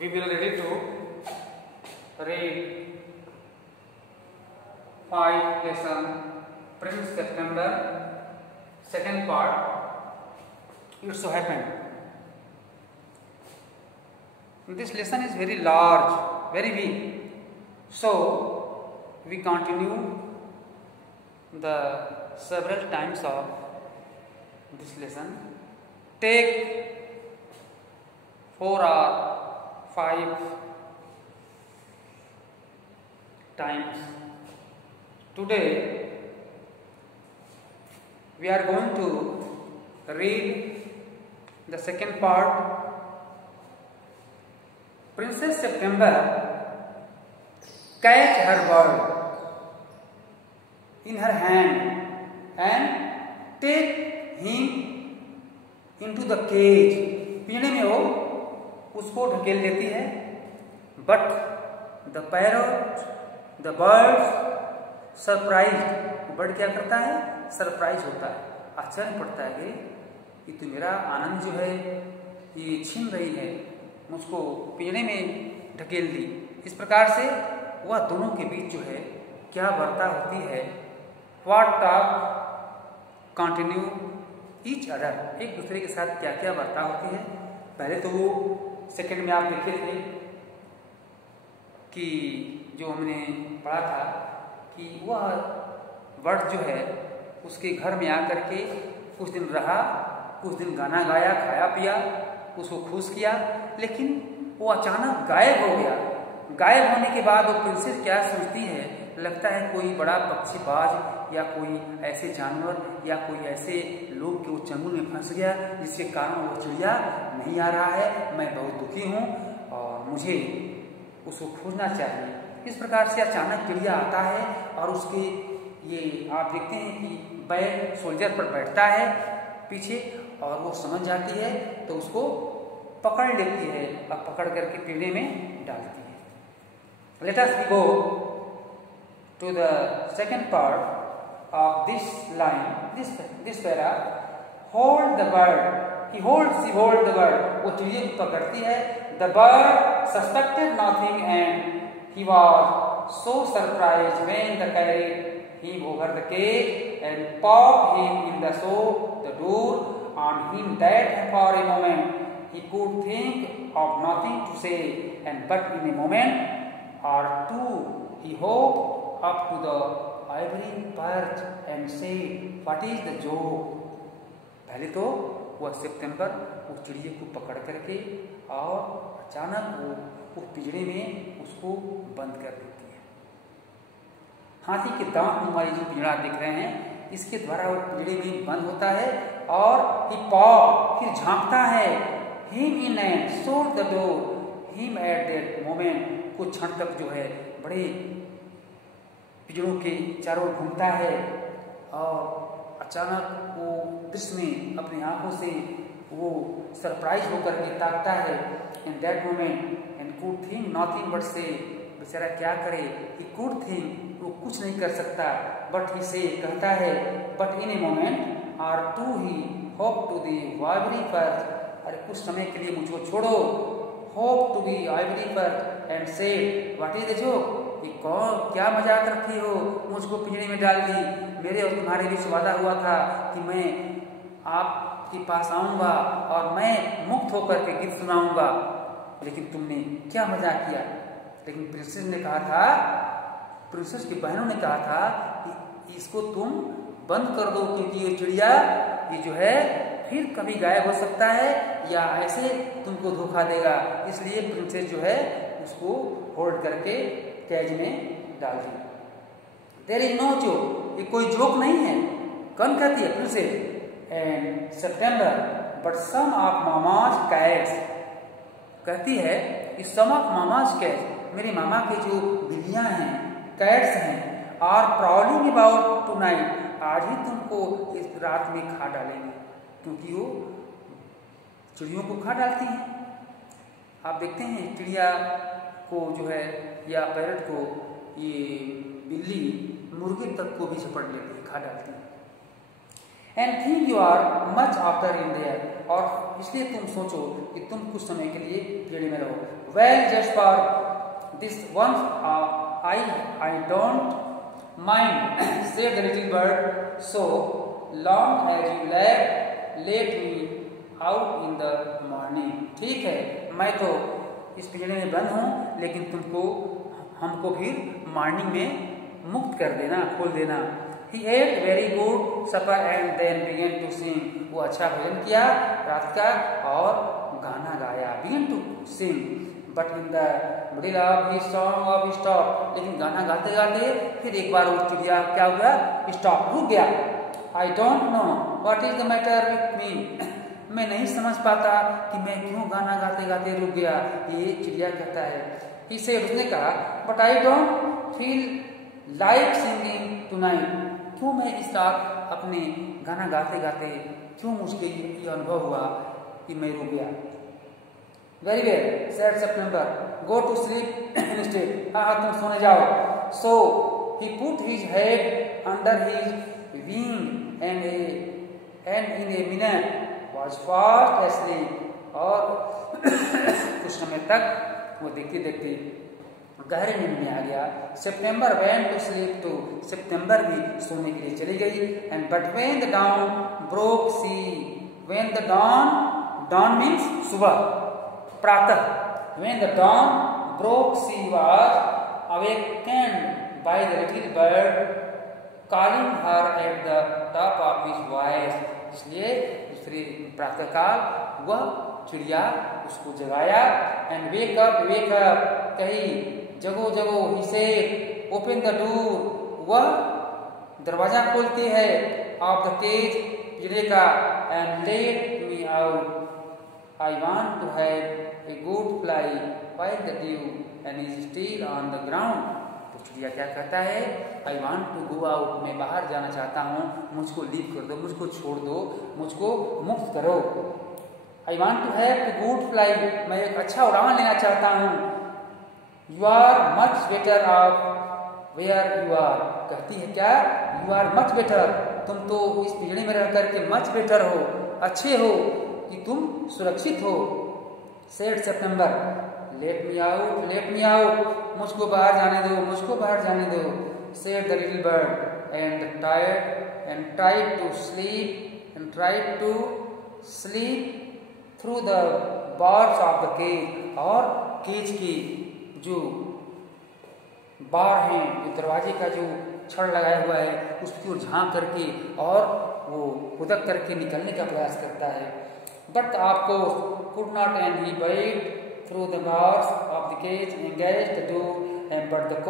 we will ready to read 5 lesson Prince September second part. It so happened this lesson is very large, very big, so we continue the several times of this lesson. Take 4 or 5 times. Today we are going to read the second part. Princess September catch her bird in her hand and take him into the cage. पिंजरे में वो उसको ढकेल देती है. But the parrot, the birds surprised. Bird क्या करता है? सरप्राइज होता है, आश्चर्य पड़ता है कि तू मेरा आनंद जो है ये छीन रही है, मुझको पिंजरे में ढकेल दी. इस प्रकार से वह दोनों के बीच जो है क्या वार्ता होती है. What talk continue each other. एक दूसरे के साथ क्या क्या वार्ता होती है. पहले तो वो सेकंड में आप देखे थे कि जो हमने पढ़ा था कि वह बर्ड जो है उसके घर में आकर के कुछ दिन रहा, कुछ दिन गाना गाया, खाया पिया, उसको खुश किया, लेकिन वो अचानक गायब हो गया. गायब होने के बाद वो प्रिंसेस क्या सोचती है, लगता है कोई बड़ा पक्षीबाज या कोई ऐसे जानवर या कोई ऐसे लोग के वो चंगुल में फंस गया जिसके कारण वो चिड़िया नहीं आ रहा है. मैं बहुत दुखी हूँ और मुझे उसको खोजना चाहिए. इस प्रकार से अचानक चिड़िया आता है और उसके ये आप देखते हैं कि बैल सोल्जर पर बैठता है पीछे और वो समझ जाती है तो उसको पकड़ लेती है और पकड़ करके पिंजरे में डालती है. Let us go to the second part of this line, this para. Hold the bird. He holds the bird. वो चिड़िया को पकड़ती है. The bird suspected nothing and he was so surprised when the carried him over the cage and popped him in the door on him that for a moment he could think of nothing to say, and but in a moment or two he hoped up to the ivory perch and said, "What is the joke?" पहले तो वह सितंबर उस चिड़िया को पकड़ करके और अचानक वो उस पिंजरे में उसको बंद कर देती है. हाथी के दांत नुमाई जो पिंजरा दिख रहे हैं इसके द्वारा वो पिंजरे में बंद होता है और फिर झांकता है. Him in and shut the door. Him at that moment. कुछ क्षण तक जो है बड़े पिंजरों के चारों ओर घूमता है और अचानक वो दृश्य में अपनी आंखों से वो सरप्राइज होकर के ताकता है. In that moment and could think nothing but से. बेचारा क्या करे. ही कुड थिंक वो कुछ नहीं कर सकता. बट ही से कहता है. But in a moment or two he hop to the ivory perch. अरे कुछ समय के लिए मुझको छोड़ो. Hop to the ivory perch and said what is the joke. कौन क्या मजाक रखती हो, मुझको पिंजरे में डाल दी. मेरे और तुम्हारे बीच वादा हुआ था कि मैं आपके पास आऊंगा और मैं मुक्त होकर के गीत सुनाऊंगा, लेकिन तुमने क्या मजाक किया. लेकिन प्रिंसेस ने कहा था, प्रिंसेस की बहनों ने कहा था कि इसको तुम बंद कर दो क्योंकि ये चिड़िया ये जो है फिर कभी गायब हो सकता है या ऐसे तुमको धोखा देगा. इसलिए प्रिंसेस जो है उसको होल्ड करके कैज में डाल दी. There is no joke. ये कोई जोक नहीं है. कौन कहती है? Princess. And September but some of mama's cats. कहती है कि सम ऑफ मामाज कैट्स, मेरे मामा के जो बिल्लियां हैं, कैट्स हैं, आर प्रॉब्लिंग अबाउट टुनाइट. आज ही तुमको इस रात में खा डालेंगे क्योंकि वो चिड़ियों को खा डालती हैं. आप देखते हैं चिड़िया को जो है या पैरट को ये बिल्ली मुर्गे तक को भी झपट लेती है, खा डालती है. And think you are much after in there, और इसलिए तुम सोचो कि तुम कुछ समय के लिए पिंजड़े में रहो। Well just for this once I don't mind said the little bird, so long as you let me out in the morning. ठीक है, मैं तो इस पिंजड़े में बंद हूँ, लेकिन हमको फिर मॉर्निंग में मुक्त कर देना, खोल देना। He ate very good supper and then began to sing. वो अच्छा भोजन किया रात का और गाना गाया, began to sing. But in the middle of his song of stop, लेकिन गाना गाते गाते फिर एक बार वो चिड़िया क्या हो गया, स्टॉप, रुक गया। I don't know what is the matter with me. मैं नहीं समझ पाता कि मैं क्यों गाना गाते गाते रुक गया, ये चिड़िया कहता है। इसे उसने कहा, but I don't feel like singing tonight. क्यों मैं इस रात अपने गाना गाते गाते क्यों मुझे ये अनुभव हुआ कि मैं रुक गया। Very well said September, go to sleep instead. हाँ तुम सोने जाओ। So he put his head under his wing and in a minute was fast asleep. और कुछ समय तक वो देखते देखते गहरे नींद में आ गया। September went to sleep too, सितंबर भी सोने के लिए चली गई। And but when the dawn broke she, when the dawn means सुबह, प्रातः। When the dawn broke she was awakened by the little bird calling her at the top of his voice. इसलिए दूसरे प्रातःकाल वह चिड़िया उसको जगाया। एंड वेक अप कही, जगो जगो, he said open the door, वह दरवाजा खोलती है, ऑफ द केज, पिंजरे का, and let me out, I want to have a good fly while the dew and is still on the ground. तो चिड़िया क्या कहता है, I want to go out, मैं बाहर जाना चाहता हूँ, मुझको लीव कर दो, मुझको छोड़ दो, मुझको मुक्त करो। I want to have a good fly, मैं एक अच्छा उड़ान लेना चाहता हूँ। You are much better off where you are, कहती है क्या, यू आर मच बेटर, तुम तो इस पिंजड़े में रह करके मच बेटर हो, अच्छे हो, कि तुम सुरक्षित हो। Said September, let me out, मुझको बाहर जाने दो, मुझको बाहर जाने दो। Said the little bird and tried to sleep through the bars of the cage, और केज की जो बार हैं, जो दरवाजे का जो छड़ लगाया हुआ है, उसकी ओर झांक करके और वो उदक करके निकलने का प्रयास करता है। बट आपको could not, and he bat through the bars of the cage engaged the door and but the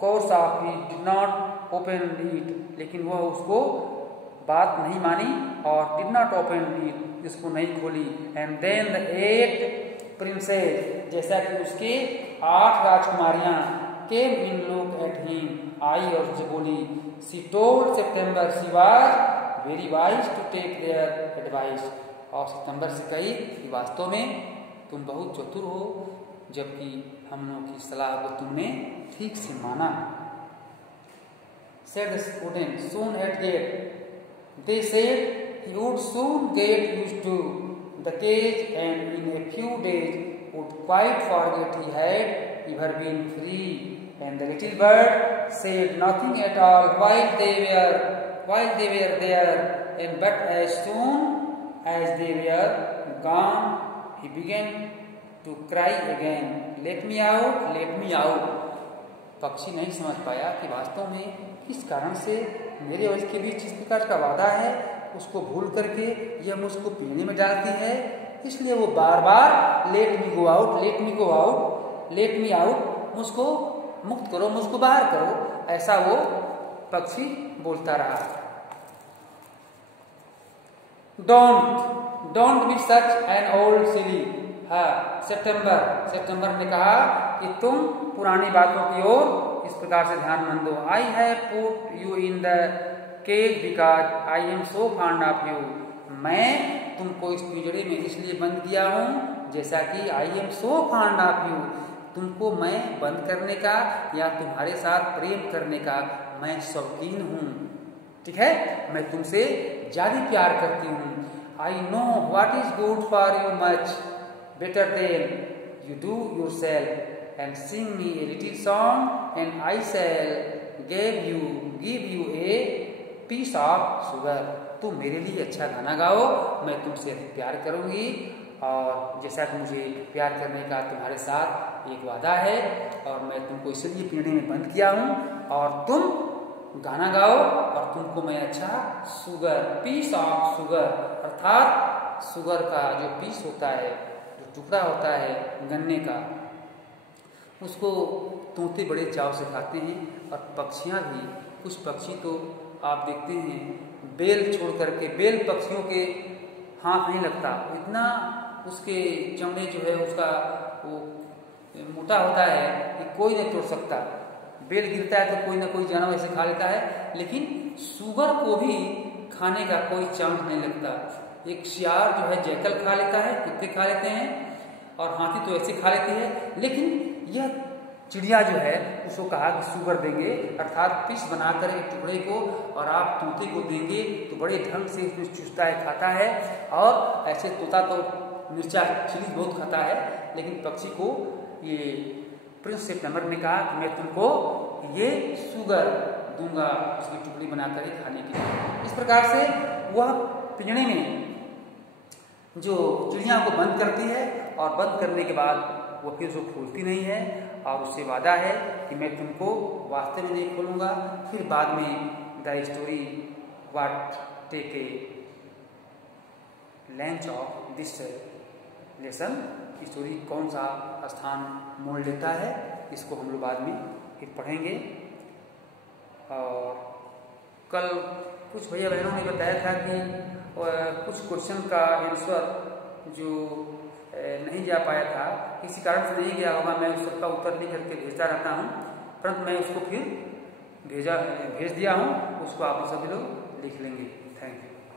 course of he did not open it, लेकिन वह उसको बात नहीं मानी और डिड नॉट ओपन इट, इसको नहीं खोली। एंड देन द 8 प्रिंसेस, जैसा कि उसके 8 राजकुमारियां came in look at him, I और उससे बोली। She told September she was very wise to take their advice, और सितंबर से कही कि वास्तव में तुम बहुत चतुर हो, जबकि हम लोगों की सलाह को तुमने ठीक से माना। Said the student, soon at get, they said he would soon get used to the cage and in a few days would quite forget he had ever been free. And the little bird said nothing at all while they were there. And but as soon as they were gone, he began to cry again, "Let me out, let me out." पक्षी नहीं समझ पाया कि वास्तव में किस कारण से मेरे और इसके बीच जिस प्रकार का वादा है उसको भूल करके यह मुझको पीने में डालती है। इसलिए वो बार बार let me go out, let me go out, let me out, मुझको मुक्त करो, मुझको बाहर करो, ऐसा वो पक्षी बोलता रहा। Don't be such an old silly. हाँ, सितंबर ने कहा कि तुम पुरानी बातों की ओर इस प्रकार से ध्यान मत दो। I have put you in the cage because I am so fond of you. मैं तुमको इस पिंजरे में इसलिए बंद किया हूँ जैसा कि आई am so fond of you, तुमको मैं बंद करने का या तुम्हारे साथ प्रेम करने का मैं शौकीन हूँ। ठीक है, मैं तुमसे ज्यादा प्यार करती हूँ। I know what is good for you much better than you do yourself and sing me a little song and I shall give you a piece of sugar. तुम मेरे लिए अच्छा गाना गाओ, मैं तुमसे अधिक प्यार करूंगी, और जैसा कि मुझे प्यार करने का तुम्हारे साथ एक वादा है, और मैं तुमको इसलिए पिंजड़े में बंद किया हूँ, और तुम गाना गाओ, और तुमको मैं अच्छा शुगर, पीस ऑफ शुगर, अर्थात शुगर का जो पीस होता है, जो टुकड़ा होता है गन्ने का, उसको तोते बड़े चाव से खाते हैं, और पक्षियाँ भी। कुछ पक्षी तो आप देखते हैं बेल छोड़ करके, बेल पक्षियों के हाथ नहीं लगता, इतना उसके चमड़े जो है उसका वो मोटा होता है कि कोई नहीं तोड़ सकता। बेल गिरता है तो कोई ना कोई जानवर ऐसे खा लेता है, लेकिन शुगर को भी खाने का कोई चांस नहीं लगता। एक शियार जो है जैकल खा लेता है, कुत्ते खा लेते हैं, और हाथी तो ऐसे खा लेती है, लेकिन यह चिड़िया जो है उसको कहा कि शुगर देंगे, अर्थात पीस बनाकर एक टुकड़े को, और आप तोते को देंगे तो बड़े ढंग से उसमें चूसता है, खाता है। और ऐसे तोता तो मिर्चा चिली बहुत खाता है, लेकिन पक्षी को ये प्रिंस सेप्टेम्बर ने कहा कि मैं तुमको ये शुगर दूंगा, उसकी टुकड़ी बनाकर ही खाने के लिए। इस प्रकार से वह पिंजड़े में जो चिड़िया को बंद करती है, और बंद करने के बाद वो फिर उसको खोलती नहीं है, और उससे वादा है कि मैं तुमको वास्तव में नहीं खोलूँगा। फिर बाद में the story what take a length of this lesson, story कौन सा स्थान मोड़ लेता है, इसको हम लोग बाद में फिर पढ़ेंगे। और कल कुछ भैया बहनों ने बताया था कि कुछ क्वेश्चन का आंसर जो नहीं जा पाया था, किसी कारण से नहीं गया होगा, मैं उस सबका उत्तर लिख करके भेजता रहता हूँ, परंतु मैं उसको फिर भेज दिया हूँ, उसको आप सभी लोग लिख लेंगे। Thank you.